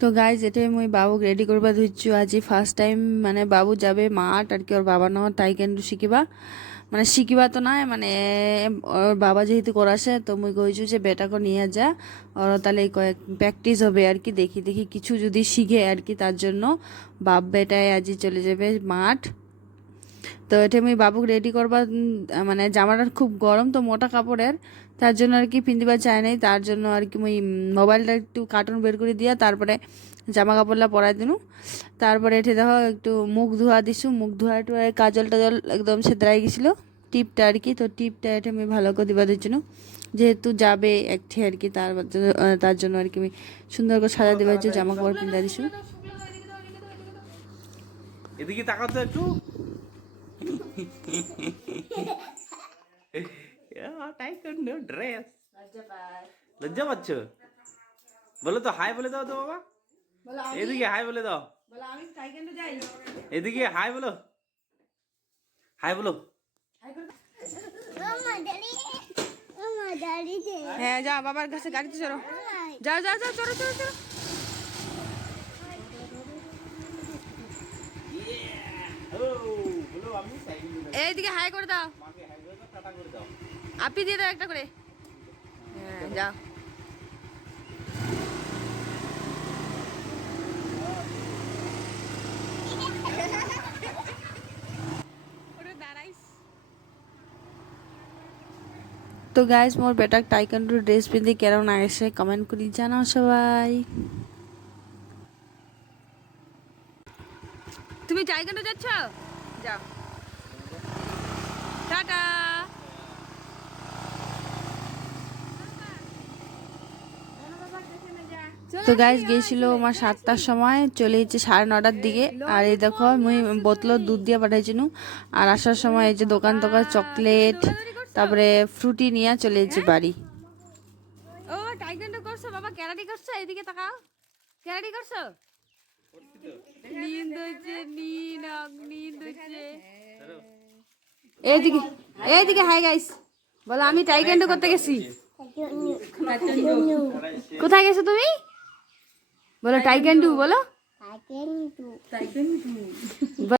তো গাইজ এটাই মুই বাবুক রেডি করবা ধুইছু। আজি ফার্স্ট টাইম মানে বাবু যাবে মাঠ আর কি ওর বাবা নহর টাইকেন্ডু শিখিবা, মানে শিখিবা তো নয় মানে ওর বাবা যেহেতু করাছে তো মুই কইছু যে বেটাকে নিয়ে যা, ওর তাহলে কয়েক প্র্যাকটিস হবে আর কি, দেখি দেখি কিছু যদি শিখে আর কি, তার জন্য বাপ বেটায় আজি চলে যাবে মাঠ। তো এটা আমি বাবুক রেডি করবা, মানে জামাটা খুব গরম তো মোটা কাপড়ের, তার জন্য আর কি পিন্দিবা চাই নাই, তার জন্য আর কি মুই মোবাইলটা একটু কার্টুন বের করে দিয়া তারপরে জামা কাপড়লা পরাই দিনু। তারপরে এঠে দেখো একটু মুখ ধোয়া দিছু, মুখ ধোয়া একটু কাজল টাজল একদম সেদ্রাই গেছিলো টিপটা আর কি, তো টিপটা এটা আমি ভালো করে দিবা দিচ্ছি, যেহেতু যাবে একঠে আর কি, তার জন্য আর কি আমি সুন্দর করে সাজা দিবার যে জামা কাপড় পিন্ধা দিছু। এদিকে তাকাও তো একটু। টাইকন্ডো ড্রেস লজ্জা পাচ্ছ? বলো তো হাই বলে দাও তো বাবা, এদিকে হাই বলে দাও, এদিকে হাই বলো, হাই বলো। হ্যাঁ যা বাবার কাছে গাড়িতে চড়ো, যাও যাও যাও চড়ো চড়ো চড়ো। এইদিকে হাই করে দাও, আপি দিয়ে দাও একটা করে। হ্যাঁ যাও। তো গাইজ মোর বেটাক টাইকান্ডু ড্রেস পিন্ধি কেমন আসে কমেন্ট করি জানাও সবাই। তুমি টাইকান্ডু যাচ্ছ? যাও, টাটা। তো গাইজ গিয়েছিল আমার 7টার সময়, চলে এসেছে 9:30টার দিকে। আর এই দেখো মুই বোতল দুধ দিয়ে পাঠাইছিনু, আর আসার সময় এই যে দোকান দোকান চকলেট তারপরে ফ্রুটি নিয়ে চলে এসেছে বাড়ি। ও টাইকান্ডু করছো বাবা, ক্যারাটি করছো, এদিকে তাকাও, ক্যারাটি করছো? নিন্দ হচ্ছে, নিন্দ হচ্ছে। এইদিকে এইদিকে হাই গাইস বলো, আমি টাইকান্ডু করতে গেছি। কোথায় গেছো তুমি? বলো টাইকান্ডু, বলো টাইকান্ডু।